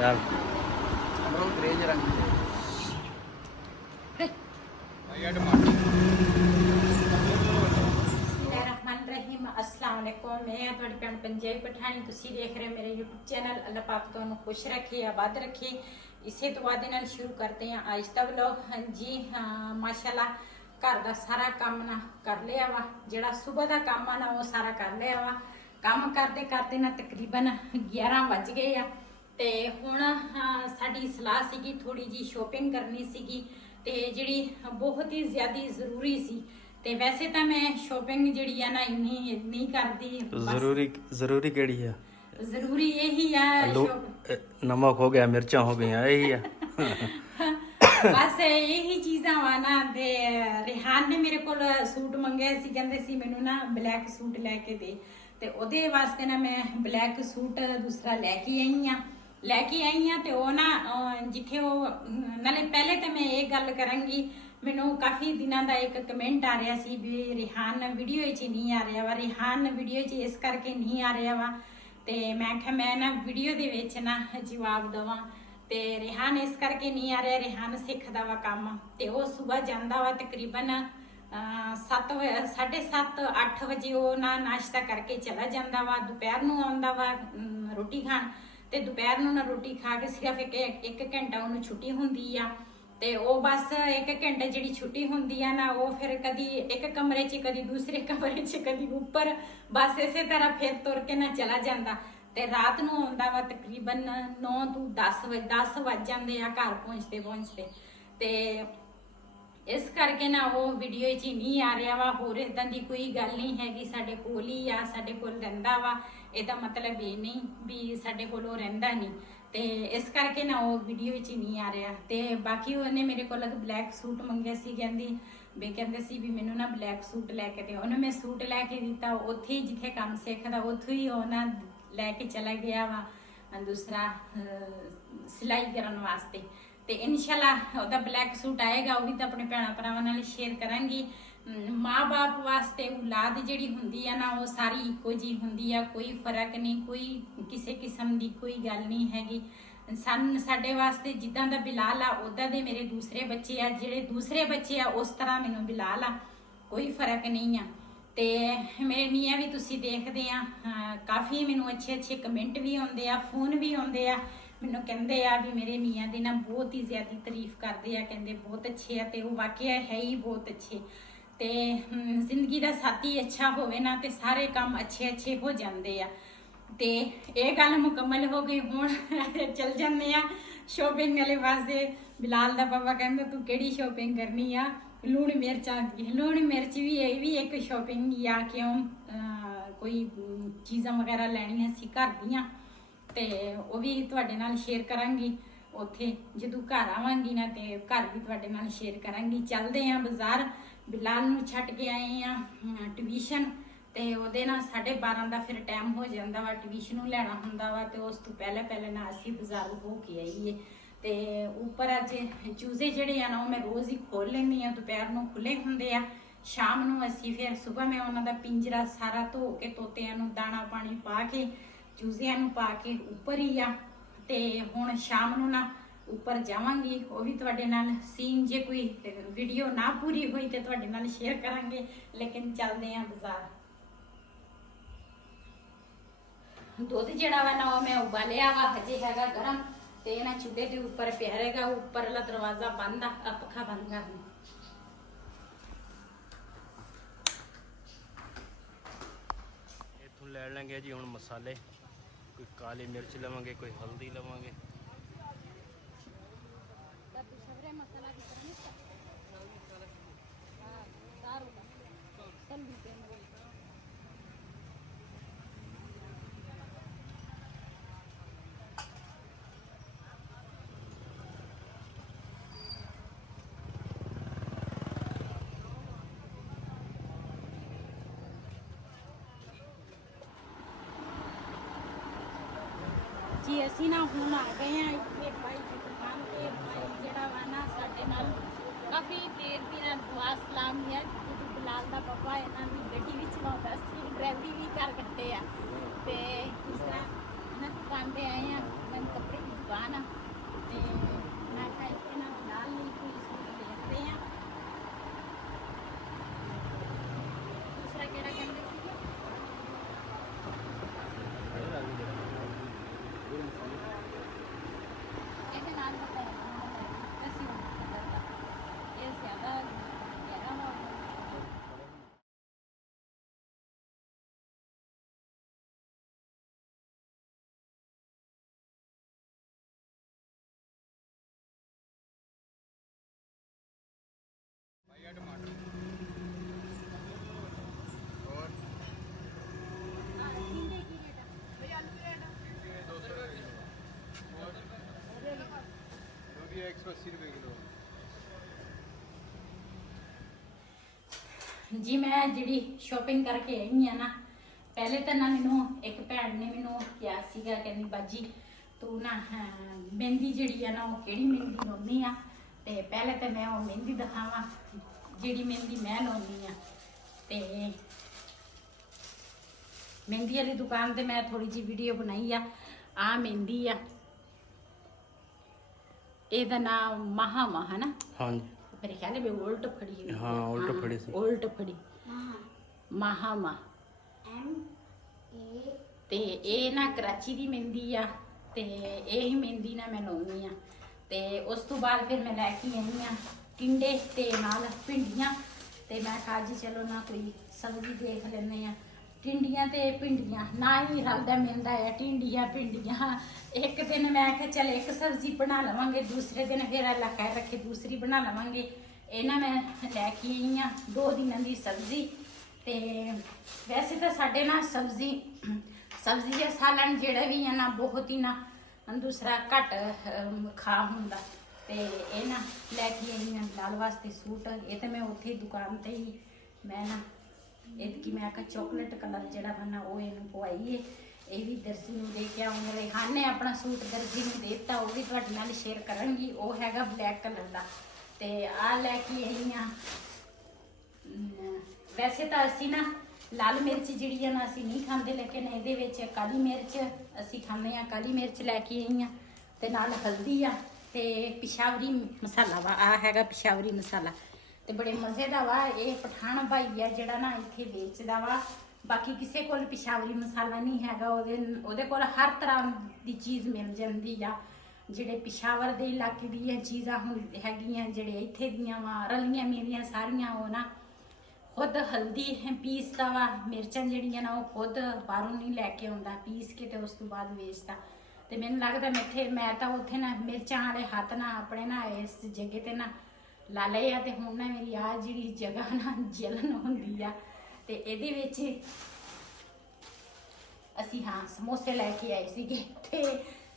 ਚੱਲ हम लोग ग्रेज रंग के बिस्मिल्लाहिर्रहमानिर्रहीम अस्सलाम वालेकुम। मैं ਤੁਹਾਡੀ ਭੈਣ पंजाबी पठानी ਤੁਸੀਂ देख रहे मेरे यूट्यूब चैनल। अल्लाह पाक ਤੁਹਾਨੂੰ खुश रखे आबाद रखे। इसे दुआ ਦੇ ਨਾਲ ਸ਼ੁਰੂ करते हैं आज का व्लॉग। जी हाँ माशाल्लाह घर ਦਾ ਸਾਰਾ ਕੰਮ ਨਾ ਕਰ ਲਿਆ ਵਾ, ਜਿਹੜਾ ਸਵੇਰ ਦਾ ਕੰਮ ਆ ਨਾ ਉਹ ਸਾਰਾ ਕਰ ਲਿਆ ਵਾ। ਕੰਮ ਕਰਦੇ ਕਰਦੇ ਨਾ ਤਕਰੀਬਨ 11 ਵੱਜ ਗਏ ਆ ਤੇ ਹੁਣ ਸਾਡੀ ਸਲਾਹ ਸੀਗੀ ਥੋੜੀ ਜੀ ਸ਼ੋਪਿੰਗ ਕਰਨੀ ਸੀਗੀ ਤੇ ਜਿਹੜੀ ਬਹੁਤ ਹੀ ਜ਼ਿਆਦਾ ਜ਼ਰੂਰੀ ਸੀ। ਤੇ ਵੈਸੇ ਤਾਂ ਮੈਂ ਸ਼ੋਪਿੰਗ ਜਿਹੜੀ ਆ ਨਾ ਇੰਨੀ ਕਰਦੀ। ਜ਼ਰੂਰੀ ਕਿਹੜੀ ਆ? ਜ਼ਰੂਰੀ ਇਹੀ ਆ ਨਮਕ ਹੋ ਗਿਆ, ਮਿਰਚਾਂ ਹੋ ਗਈਆਂ, ਇਹੀ ਆ ਬਸ ਇਹੀ ਚੀਜ਼ਾਂ ਵਾ ਨਾ। ਤੇ ਰਿਹਾਨ ਨੇ ਮੇਰੇ ਕੋਲ ਸੂਟ ਮੰਗਿਆ ਸੀ, ਕਹਿੰਦੇ ਸੀ ਮੈਨੂੰ ਨਾ ਬਲੈਕ ਸੂਟ ਲੈ ਕੇ ਦੇ ਤੇ ਉਹਦੇ ਵਾਸਤੇ ਨਾ ਮੈਂ ਬਲੈਕ ਸੂਟ ਦੂਸਰਾ ਲੈ ਕੇ ਆਈ ਆ ਤੇ ਉਹ ਨਾ ਜਿੱਥੇ ਉਹ ਨਾਲੇ ਪਹਿਲੇ ਤਾਂ ਮੈਂ ਇਹ ਗੱਲ ਕਰਾਂਗੀ, ਮੈਨੂੰ ਕਾਫੀ ਦਿਨਾਂ ਦਾ ਇੱਕ ਕਮੈਂਟ ਆ ਰਿਹਾ ਸੀ ਵੀ ਰਿਹਾਨ ਵੀਡੀਓ 'ਚ ਨਹੀਂ ਆ ਰਿਹਾ ਵਾ, ਰਿਹਾਨ ਵੀਡੀਓ 'ਚ ਇਸ ਕਰਕੇ ਨਹੀਂ ਆ ਰਿਹਾ ਵਾ। ਤੇ ਮੈਂ ਕਿਹਾ ਮੈਂ ਨਾ ਵੀਡੀਓ ਦੇ ਵਿੱਚ ਨਾ ਜਵਾਬ ਦੇਵਾਂ ਤੇ ਰਿਹਾਨ ਇਸ ਕਰਕੇ ਨਹੀਂ ਆ ਰਿਹਾ, ਰਿਹਾਨ ਸਿੱਖਦਾ ਵਾ ਕੰਮ ਤੇ ਉਹ ਸਵੇਰ ਜਾਂਦਾ ਵਾ ਤਕਰੀਬਨ 7:30 8 ਵਜੇ ਉਹ ਨਾ ਨਾਸ਼ਤਾ ਕਰਕੇ ਚਲਾ ਜਾਂਦਾ ਵਾ। ਦੁਪਹਿਰ ਨੂੰ ਆਉਂਦਾ ਵਾ ਰੋਟੀ ਖਾਣ ਤੇ ਦੁਪਹਿਰ ਨੂੰ ਨਾ ਰੋਟੀ ਖਾ ਕੇ ਸਿਰਫ ਇੱਕ ਘੰਟਾ ਉਹਨੂੰ ਛੁੱਟੀ ਹੁੰਦੀ ਆ ਤੇ ਉਹ ਬਸ 1 ਘੰਟੇ ਜਿਹੜੀ ਛੁੱਟੀ ਹੁੰਦੀ ਆ ਨਾ ਉਹ ਫਿਰ ਕਦੀ ਇੱਕ ਕਮਰੇ 'ਚ ਕਦੀ ਦੂਸਰੇ ਕਮਰੇ 'ਚ ਕਦੀ ਉੱਪਰ ਬਸ ਇਸੇ ਤਰ੍ਹਾਂ ਫਿਰ ਤੁਰ ਕੇ ਨਾ ਚਲਾ ਜਾਂਦਾ ਤੇ ਰਾਤ ਨੂੰ ਆਉਂਦਾ ਵਾ ਤਕਰੀਬਨ 9 ਤੋਂ 10 ਵੱਜ ਜਾਂਦੇ ਆ ਘਰ ਪਹੁੰਚਦੇ ਤੇ ਇਸ ਕਰਕੇ ਨਾ ਉਹ ਵੀਡੀਓ 'ਚ ਹੀ ਨਹੀਂ ਆ ਰਿਹਾ ਵਾ। ਹੋਰ ਇਦਾਂ ਦੀ ਕੋਈ ਗੱਲ ਨਹੀਂ ਹੈਗੀ, ਸਾਡੇ ਕੋਲ ਹੀ ਆ, ਸਾਡੇ ਕੋਲ ਰਹਿੰਦਾ ਵਾ, ਇਹਦਾ ਮਤਲਬ ਇਹ ਨਹੀਂ ਵੀ ਸਾਡੇ ਕੋਲ ਉਹ ਰਹਿੰਦਾ ਨਹੀਂ ਤੇ ਇਸ ਕਰਕੇ ਨਾ ਉਹ ਵੀਡੀਓ 'ਚ ਹੀ ਨਹੀਂ ਆ ਰਿਹਾ। ਤੇ ਬਾਕੀ ਉਹਨੇ ਮੇਰੇ ਕੋਲ ਬਲੈਕ ਸੂਟ ਮੰਗਿਆ ਸੀ, ਕਹਿੰਦੇ ਸੀ ਵੀ ਮੈਨੂੰ ਨਾ ਬਲੈਕ ਸੂਟ ਲੈ ਕੇ ਦੇ। ਉਹਨੂੰ ਮੈਂ ਸੂਟ ਲੈ ਕੇ ਦਿੱਤਾ, ਉੱਥੇ ਹੀ ਜਿੱਥੇ ਕੰਮ ਸਿੱਖਦਾ ਉੱਥੋਂ ਹੀ ਉਹ ਨਾ ਲੈ ਕੇ ਚਲਾ ਗਿਆ ਵਾ ਦੂਸਰਾ ਸਿਲਾਈ ਕਰਨ ਵਾਸਤੇ। ਤੇ ਇਨਸ਼ਾਅੱਲਾ ਉਹਦਾ ਬਲੈਕ ਸੂਟ ਆਏਗਾ, ਉਹ ਵੀ ਤਾਂ ਆਪਣੇ ਭੈਣਾਂ ਭਰਾਵਾਂ ਨਾਲ ਸ਼ੇਅਰ ਕਰਾਂਗੀ। ਮਾਂ-ਬਾਪ ਵਾਸਤੇ ਔਲਾਦ ਜਿਹੜੀ ਹੁੰਦੀ ਆ ਨਾ ਉਹ ਸਾਰੀ ਇੱਕੋ ਜਿਹੀ ਹੁੰਦੀ ਆ, ਕੋਈ ਫਰਕ ਨਹੀਂ, ਕੋਈ ਕਿਸੇ ਕਿਸਮ ਦੀ ਕੋਈ ਗੱਲ ਨਹੀਂ ਹੈਗੀ। ਸਾਡੇ ਵਾਸਤੇ ਜਿੱਦਾਂ ਦਾ ਬਿਲਾਲ ਆ ਉੱਦਾਂ ਦੇ ਮੇਰੇ ਦੂਸਰੇ ਬੱਚੇ ਆ, ਜਿਹੜੇ ਦੂਸਰੇ ਬੱਚੇ ਆ ਉਸ ਤਰ੍ਹਾਂ ਮੈਨੂੰ ਬਿਲਾਲ ਆ, ਕੋਈ ਫਰਕ ਨਹੀਂ ਆ। ਤੇ ਮੇਰੇ ਮੀਆਂ ਵੀ ਤੁਸੀਂ ਦੇਖਦੇ ਆ ਕਾਫੀ ਮੈਨੂੰ ਅੱਛੇ ਕਮੈਂਟ ਵੀ ਆਉਂਦੇ ਆ, ਫੋਨ ਵੀ ਆਉਂਦੇ ਆ, ਮੈਨੂੰ ਕਹਿੰਦੇ ਆ ਵੀ ਮੇਰੇ ਮੀਆਂ ਦੀ ਨਾ ਬਹੁਤ ਹੀ ਜ਼ਿਆਦਾ ਤਾਰੀਫ ਕਰਦੇ ਆ, ਕਹਿੰਦੇ ਬਹੁਤ ਅੱਛੇ ਆ ਤੇ ਉਹ ਵਾਕਿਆ ਹੈ ਹੀ ਬਹੁਤ ਅੱਛੇ। ਤੇ ਜ਼ਿੰਦਗੀ ਦਾ ਸਾਥੀ ਅੱਛਾ ਹੋਵੇ ਨਾ ਤੇ ਸਾਰੇ ਕੰਮ ਅੱਛੇ ਹੋ ਜਾਂਦੇ ਆ। ਤੇ ਇਹ ਗੱਲ ਮੁਕੰਮਲ ਹੋ ਗਈ, ਹੁਣ ਚੱਲ ਜਾਂਦੇ ਆ ਸ਼ੋਪਿੰਗ ਵਾਲੇ ਪਾਸੇ। ਬਿਲਾਲ ਦਾ ਪਾਪਾ ਕਹਿੰਦਾ ਤੂੰ ਕਿਹੜੀ ਸ਼ੋਪਿੰਗ ਕਰਨੀ ਆ? ਲੂਣ ਮਿਰਚਾਂ ਦੀ। ਲੂਣ ਮਿਰਚ ਵੀ ਇਹ ਵੀ ਇੱਕ ਸ਼ੋਪਿੰਗ ਹੀ ਆ, ਕਿਉਂ ਕੋਈ ਚੀਜ਼ਾਂ ਵਗੈਰਾ ਲੈਣੀਆਂ ਸੀ ਘਰ ਦੀਆਂ ਤੇ ਉਹ ਵੀ ਤੁਹਾਡੇ ਨਾਲ ਸ਼ੇਅਰ ਕਰਾਂਗੀ। ਉੱਥੇ ਜਦੋਂ ਘਰ ਆਵਾਂਗੀ ਨਾ ਤੇ ਘਰ ਵੀ ਤੁਹਾਡੇ ਨਾਲ ਸ਼ੇਅਰ ਕਰਾਂਗੀ। ਚੱਲਦੇ ਆ ਬਾਜ਼ਾਰ। ਬਿਲਾਲ ਨੂੰ ਛੱਡ ਕੇ ਆਏ ਆ ਟਿਊਸ਼ਨ ਤੇ ਉਹਦੇ ਨਾਲ 12:30 ਦਾ ਫਿਰ ਟਾਈਮ ਹੋ ਜਾਂਦਾ ਵਾ, ਟਿਊਸ਼ਨ ਨੂੰ ਲੈਣਾ ਹੁੰਦਾ ਵਾ ਤੇ ਉਸ ਤੋਂ ਪਹਿਲੇ ਨਾ ਅਸੀਂ ਬਾਜ਼ਾਰ ਹੋ ਕੇ ਆਈਏ। ਤੇ ਉੱਪਰ ਅੱਜ ਚੂਜ਼ੇ ਜਿਹੜੇ ਆ ਨਾ ਉਹ ਮੈਂ ਰੋਜ਼ ਹੀ ਖੋਲ ਲੈਂਦੀ ਆ, ਦੁਪਹਿਰ ਨੂੰ ਖੁੱਲੇ ਹੁੰਦੇ ਆ, ਸ਼ਾਮ ਨੂੰ ਅਸੀਂ ਫਿਰ ਸਵੇਰ ਮੈਂ ਉਹਨਾਂ ਦਾ ਪਿੰਜਰਾ ਸਾਰਾ ਧੋ ਕੇ ਤੋਤਿਆਂ ਨੂੰ ਦਾਣਾ ਪਾਣੀ ਪਾ ਕੇ ਚੂਜ਼ਿਆਂ ਨੂੰ ਪਾ ਕੇ ਉੱਪਰ ਹੀ ਆ। ਤੇ ਹੁਣ ਸ਼ਾਮ ਨੂੰ ਨਾ ਉੱਪਰ ਜਾਵਾਂਗੀ, ਉਹ ਵੀ ਤੁਹਾਡੇ ਨਾਲ ਸੀਨ ਜੇ ਕੋਈ ਵੀਡੀਓ ਨਾ ਪੂਰੀ ਹੋਈ ਤੇ ਤੁਹਾਡੇ ਨਾਲ ਸ਼ੇਅਰ ਕਰਾਂਗੇ। ਲੇਕਿਨ ਚੱਲਦੇ ਆ ਬਾਜ਼ਾਰ। ਦੁੱਧ ਜਿਹੜਾ ਵਾ ਨਾ ਉਹ ਮੈਂ ਉਬਾਲਿਆ ਵਾ, ਹਜੇ ਹੈਗਾ ਗਰਮ ਤੇ ਇਹਨਾਂ ਚੁੱਲ੍ਹੇ ਦੇ ਉੱਪਰ ਪਿਆ ਰਹੇਗਾ। ਉੱਪਰਲਾ ਦਰਵਾਜ਼ਾ ਬੰਦ ਆ, ਪੱਖਾ ਬੰਦ ਕਰ ਲਓ। ਇੱਥੋਂ ਲੈ ਲਾਂਗੇ ਜੀ ਹੁਣ ਮਸਾਲੇ, ਕੋਈ ਕਾਲੀ ਮਿਰਚ ਲਵਾਂਗੇ, ਕੋਈ ਹਲਦੀ ਲਵਾਂਗੇ। ਜੀ ਅਸੀਂ ਨਾ ਹੁਣ ਆ ਗਏ ਆ ਇੱਥੇ ਭਾਈ ਦੀ ਦੁਕਾਨ ਤੇ। ਭਾਈ ਜਿਹੜਾ ਵਾ ਨਾ ਸਾਡੇ ਨਾਲ ਕਾਫੀ ਦੇਰ ਦੀ ਨਾ ਦੁਆ ਸਲਾਮ ਹੈ। ਬਿਲਾਲ ਦਾ ਪਾਪਾ ਇਹਨਾਂ ਦੀ ਗੱਡੀ ਵੀ ਚਲਾਉਂਦਾ ਸੀ, ਡਰਾਈਵਰੀ ਵੀ ਕਰ ਕੱਟੇ ਆ ਤੇ ਇਸ ਤਰ੍ਹਾਂ ਇਹਨਾਂ ਦੁਕਾਨ ਤੇ ਆਏ ਆ। ਮੈਂ ਕੱਪੜੇ ਦੀ ਦੁਕਾਨ ਦੁਕਾਨ ਤੇ ਮੈਂ ਕਿਹਾ ਇੱਥੇ ਨਾ ਫਿਲਹਾਲ ਲਈ ਕੋਈ ਸੂਟ ਦੇਖਦੇ ਆ। ਦੂਸਰਾ ਕਿਹੜਾ ਕਹਿੰਦੇ ਸੀਗੇ? ਇਹਦੇ ਨਾਲ ਬਤਾਇਆ ਅਸੀਂ ਇਹ ਜ਼ਿਆਦਾ ਗਹਿਰਾ ਵਾ। जी मैं जी शॉपिंग करके आई हाँ ना, पहले तो ना मैनू एक भैन ने मैनू कहा सीगा कहनी बाजी तू ना मेहंदी जी है ना वो केड़ी मेहंदी लाउंदी आ। ते पहले तो मैं वो मेहंदी दिखावा जी मेहंदी मैं लाउंदी आ। ते मेहंदी वाली दुकान ते मैं थोड़ी जी वीडियो बनाई आ मेहंदी आ। ਇਹਦਾ ਨਾਮ ਮਹਾਮਾ ਹੈ ਨਾ? ਹਾਂਜੀ ਮੇਰੇ ਖਿਆਲ ਹੈ ਉਲਟ ਫੜੀ ਹੋਈ। ਹਾਂ ਉਲਟ ਫੜੀ ਸੀ, ਉਲਟ ਫੜੀ ਮਹਾਮਾ ਤੇ ਇਹ ਨਾ ਕਰਾਚੀ ਦੀ ਮਹਿੰਦੀ ਆ ਤੇ ਇਹ ਹੀ ਮਹਿੰਦੀ ਨਾ ਮੈਂ ਲਾਉਣੀ ਆ। ਤੇ ਉਸ ਤੋਂ ਬਾਅਦ ਫਿਰ ਮੈਂ ਲੈ ਕੇ ਆਈ ਆ ਟਿੰਡੇ ਤੇ ਨਾਲ ਭਿੰਡੀਆਂ ਤੇ ਮੈਂ ਕਿਹਾ ਜੀ ਚਲੋ ਨਾ ਕੋਈ ਸਬਜ਼ੀ ਦੇਖ ਲੈਂਦੇ ਆ। ਟਿੰਡੀਆਂ ਤੇ ਭਿੰਡੀਆਂ ਨਾ ਹੀ ਰਲਦਾ ਮਿਲਦਾ ਹੈ, ਟਿੰਡੀਆਂ ਭਿੰਡੀਆਂ। एक दिन मैं आख्या चल एक सब्जी बना लवांगे, दूसरे दिन फिर अल्लाह खैर रखे दूसरी बना लवांगे। ये ना मैं लैके आई हाँ 2 दिनों की सब्जी। तो वैसे तो साढ़े ना सब्जी या सालन जोड़ा भी है ना बहुत ही ना दूसरा घट खा होंदा। तो ये ना लैके आई हाँ लाल वास्ते सूट। ये तो मैं उत्थे दुकान ते ही मैं ना इतकी मैं आख्या चॉकलेट कलर जोड़ा बना वो इनू पवाईए। ये भी दर्जी में दे के आऊँगे। हाँ ने अपना सूट दर्जी में देता वो भी तुहाडे नाल शेयर करांगी। वो हैगा ब्लैक कलर का। तो आ लैके आई हाँ। वैसे तो असी ना लाल मिर्च जी ना असी नहीं खाते, लेकिन ये काली मिर्च असी खाने। काली मिर्च लैके आई हाँ तो नाल हल्दी आ ते पिशावरी मसाला वा। आ हैगा पिशावरी मसाला तो बड़े मज़े का वा। ये पठान भाई है जिहड़ा ना इत्थे बेचदा वा। बाकी किसी को पिशावरी मसाला नहीं हैगा। ਉਹਦੇ ਕੋਲ हर तरह की चीज़ मिल जाती आ। ਜਿਹੜੇ पिशावर के इलाके दी चीज़ां हैगियां ਜਿਹੜੇ ਇੱਥੇ ਦੀਆਂ ਵਾ ਰਲੀਆਂ ਮੇਰੀਆਂ ਸਾਰੀਆਂ ਉਹ ਨਾ खुद हल्दी पीसदा वा। मिर्चां ਜਿਹੜੀਆਂ ना वो खुद बाहरों नहीं लैके आउंदा, पीस के तो उस तो बाद बेचदा। तो मैनूं लगदा मैं तो उत्थे ना मिर्चां वाले हाथ ना अपने ना इस जगह ते ना ला लए आ। ते हुण ना मेरी आ जिहड़ी जगह ना जलन हुंदी आ। ते इहदे विच असी हाँ समोसे लैके आए सीगे। ते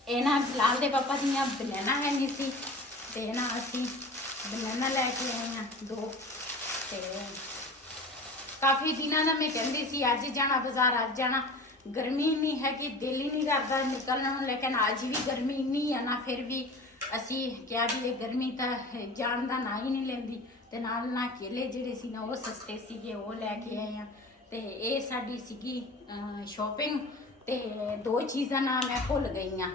ये ना लाल दे पापा दियां बनैना है नहीं सी ते ना असी बनैना लैके आए हैं 2। ते काफ़ी दिनों का मैं कहती सी अज जाना बाजार, अज जाना। गर्मी नहीं है कि दिल ही नहीं करता निकलना, लेकिन अज भी गर्मी इन्नी है ना फिर भी असी क्या भी ये गर्मी तो जान का ना ही नहीं लेंदी। ते नाल ना केले जिहड़े सी ना वो सस्ते सीगे वो लैके आए हैं। ते ये साडी सीगी शॉपिंग। ते 2 चीज़ां ना मैं भुल गई हाँ।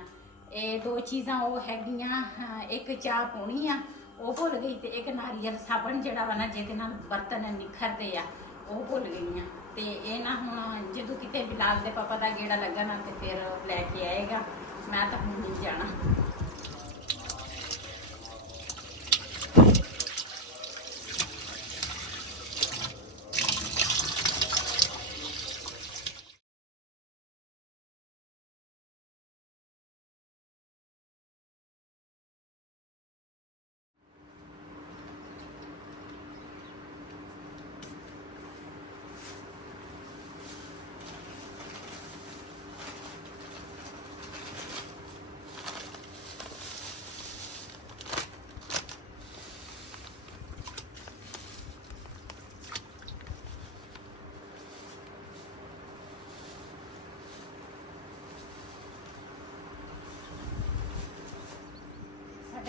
ये 2 चीज़ां वो हैगियां, एक चाह पाउणी आ वो भुल गई ते एक नारियल साबण जिहड़ा वा ना जिहदे नाल बर्तन निखरदे आ वो भुल गई हाँ। ते ये ना हुण जदों किते बिलाल दे पापा दा गेड़ा लगा ना ते फिर लैके आएगा। मैं तो हुण नहीं जाना।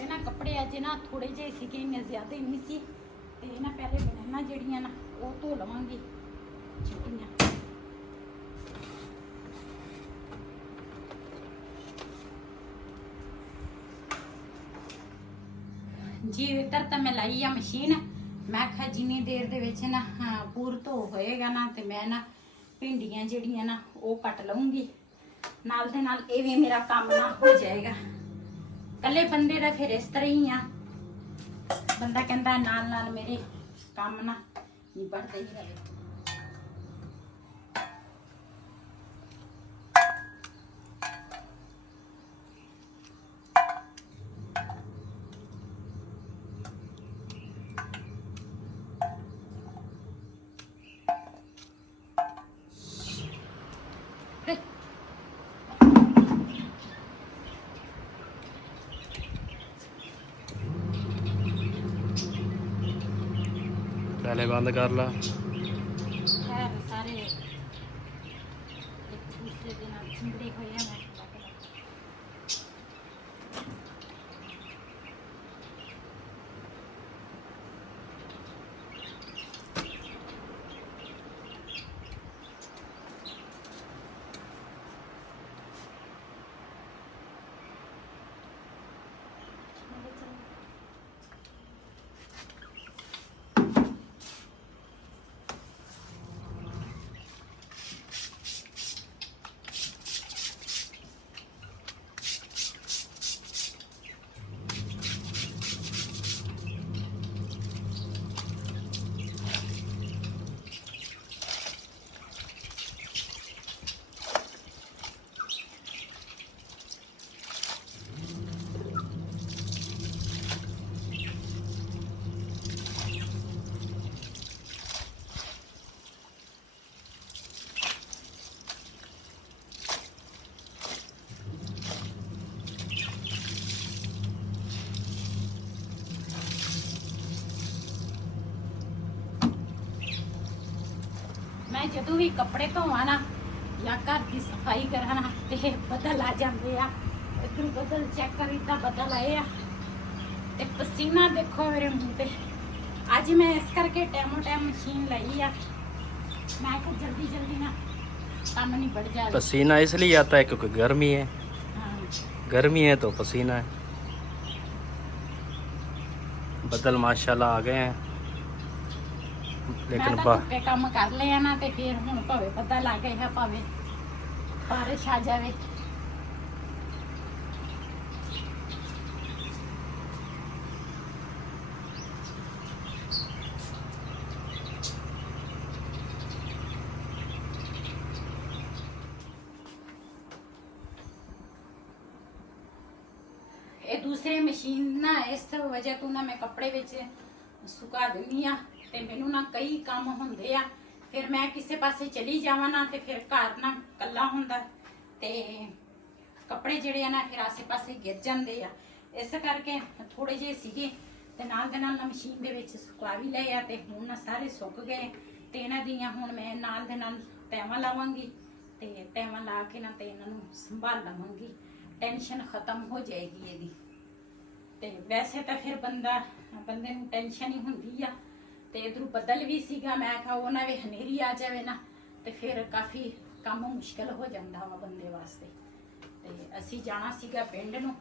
ना कपड़े अज ना थोड़े जे सीगे, इन्ने ज़्यादा ही नहीं सी। ते ना पहले बनैना जड़ियां ना वो धो लवांगी छुट्टियां। ਦੂਜੀ ਇੱਧਰ ਤਾਂ ਮੈਂ ਲਾਈ ਆ ਮਸ਼ੀਨ। ਮੈਂ ਕਿਹਾ ਜਿੰਨੀ ਦੇਰ ਦੇ ਵਿੱਚ ਨਾ ਪੂਰ ਧੋ ਹੋਏਗਾ ਨਾ ਤੇ ਮੈਂ ਨਾ ਭਿੰਡੀਆਂ ਜਿਹੜੀਆਂ ਨਾ ਉਹ ਕੱਟ ਲਵਾਂਗੀ। ਨਾਲ ਦੇ ਨਾਲ ਇਹ ਵੀ ਮੇਰਾ ਕੰਮ ਨਾ ਹੋ ਜਾਏਗਾ। ਇਕੱਲੇ ਬੰਦੇ ਦਾ ਫਿਰ ਇਸ ਤਰ੍ਹਾਂ ਹੀ ਆ, ਬੰਦਾ ਕਹਿੰਦਾ ਨਾਲ ਨਾਲ ਮੇਰੇ ਕੰਮ ਨਾ ਨਿਬੜਦੇ ਹੀ ਰਹੇ। पहले बंद कर ला। खैर सारे एक दूसरे के नाम चिंबड़े हुए हैं। मैं जदों भी कपड़े धोवा ना या घर की सफाई करा ना ते बदल आ जाते आ। इधर बदल चेक करी तो बदल आए आ ते पसीना देखो मेरे मुंह पे। आज मैं इस करके टाइमों टाइम मशीन लाई आ। मैं तो जल्दी जल्दी ना काम नहीं बढ़ जाए। पसीना इसलिए आता है क्योंकि गर्मी है। हाँ। गर्मी है तो पसीना है। बदल माशाल्लाह आ गए हैं, लेकिन मैं काम कर लिया ना ते फिर हुण भावे बदल आ गए है, भावे बारिश आ जाए। ये दूसरे मशीन ना इस वजह तो ना मैं कपड़े विच सुका दिंदी आ ते मैनू ना कई काम हुंदे आ। फिर मैं किसी पासे चली जावां ना ते फिर घर ना कल्ला हुंदा ते कपड़े जिहड़े आ ना फिर आसे पासे गिर जांदे आ। इस करके थोड़े जे सीगे ते नाल दे नाल मशीन दे विच सुका भी लए आ ते हुण ना सारे सुक गए ते इन्हां दीयां हुण मैं नाल दे नाल तैवां लावांगी ते तैवां ला के ना ते इन्हां नूं संभाल लवांगी। टेंशन खत्म हो जाएगी ਇਹਦੀ। ਤੇ ਵੈਸੇ ਤਾਂ ਫਿਰ ਬੰਦੇ ਨੂੰ ਟੈਨਸ਼ਨ ਹੀ ਹੁੰਦੀ ਆ। ਤੇ ਇਧਰੋਂ ਬੱਦਲ ਵੀ ਸੀਗਾ, ਮੈਂ ਕਿਹਾ ਉਹ ਨਾ ਵੀ ਹਨੇਰੀ ਆ ਜਾਵੇ ਨਾ ਤੇ ਫਿਰ ਕਾਫੀ ਕੰਮ ਮੁਸ਼ਕਲ ਹੋ ਜਾਂਦਾ ਵਾ ਬੰਦੇ ਵਾਸਤੇ। ਤੇ ਅਸੀਂ ਜਾਣਾ ਸੀਗਾ ਪਿੰਡ ਨੂੰ,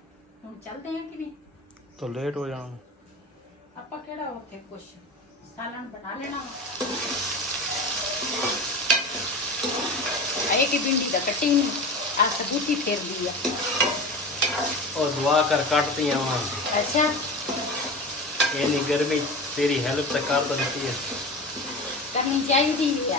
ਹੁਣ ਚੱਲਦੇ ਆ ਕਿ ਨਹੀਂ? तो लेट हो जाना। ਆਪਾਂ ਕਿਹੜਾ ਉੱਥੇ ਕੁਛ ਸਾਲਣ ਬਣਾ ਲੈਣਾ ਵਾ। ਆਏ ਕਿ ਭਿੰਡੀ ਦਾ ਕੱਟੀ ਨਹੀਂ ਆ ਸਬੂਤੀ ਫੇਰਦੀ ਆ। और दुआ कर काटती हैं वहाँ। अच्छा इतनी गर्मी तेरी हेल्प तो कर देती है। करनी चाहिए आ।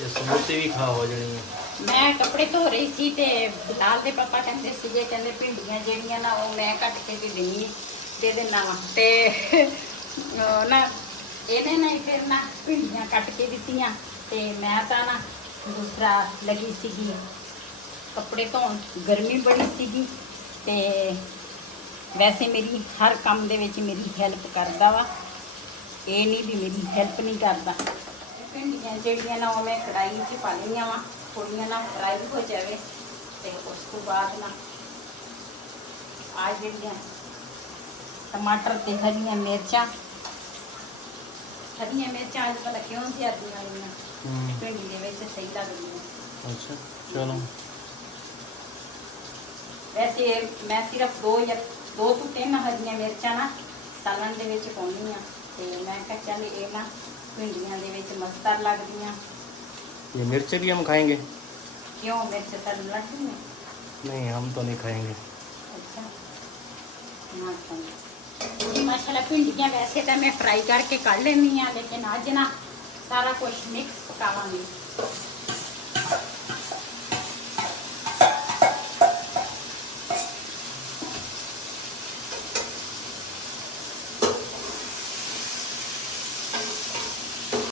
ये समोसे भी खा हो जानी है। मैं कपड़े धो रही सी ते बिलाल दे पापा कहंदे सीगे, कहंदे भिंडियां ਜਿਹੜੀਆਂ ਨਾ ਉਹ ਮੈਂ ਕੱਟ ਕੇ ਦੇ ਦੇਣਾ ਵਾ ਤੇ ਨਾ ਇਹਨੇ ਨਾ ਫਿਰ ਨਾ भिंडियां ਕੱਟ ਕੇ ਦਿੱਤੀਆਂ ਤੇ ਮੈਂ ਤਾਂ ਨਾ ਦੂਸਰਾ ਲੱਗੀ ਸੀਗੀ ਕੱਪੜੇ ਧੋਣ। ਗਰਮੀ ਬੜੀ ਸੀਗੀ ਤੇ ਵੈਸੇ ਮੇਰੀ ਹਰ ਕੰਮ ਦੇ ਵਿੱਚ ਮੇਰੀ ਹੈਲਪ ਕਰਦਾ ਵਾ, ਇਹ ਨਹੀਂ ਵੀ ਮੇਰੀ ਹੈਲਪ ਨਹੀਂ ਕਰਦਾ। भिंडियां ਜਿਹੜੀਆਂ ਨਾ ਉਹ ਮੈਂ ਕੜਾਈ 'ਚ ਪਾ ਲਈਆਂ ਵਾ, ਥੋੜੀਆਂ ਨਾ ਫਰਾਈ ਹੋ ਜਾਵੇ ਤੇ ਉਸ ਤੋਂ ਬਾਅਦ ਨਾ ਆ ਜਿਹੜੀਆਂ ਟਮਾਟਰ ਤੇ ਹਰੀਆਂ ਮਿਰਚਾਂ ਅੱਜ ਕੱਲ੍ਹ ਕਿਉਂ ਜ਼ਿਆਦੀਆਂ ਆਈਆਂ ਭਿੰਡੀ ਦੇ ਵਿੱਚ ਸਹੀ ਲੱਗਦੀਆਂ। अच्छा चलो। वैसे मैं सिर्फ 2 या 2 ਤੋਂ 3 ਹਰੀਆਂ ਮਿਰਚਾਂ ਨਾ ਸਾਲਣ ਦੇ ਵਿੱਚ ਪਾਉਣੀ ਆ ਤੇ ਮੈਂ ਕਿਹਾ ਚੱਲ ਇਹ ਨਾ ਭਿੰਡੀਆਂ ਦੇ ਵਿੱਚ ਮਸਤਰ ਲੱਗਦੀਆਂ। ये मिर्चे भी हम खाएंगे? क्यों मिर्च तल लगती है? नहीं, हम तो नहीं खाएंगे। अच्छा ना खाएंगे। माशाल्लाह भिंडियाँ वैसे तो मैं फ्राई करके कर लेनी है, लेकिन अज ना सारा कुछ मिक्स पकावांगी।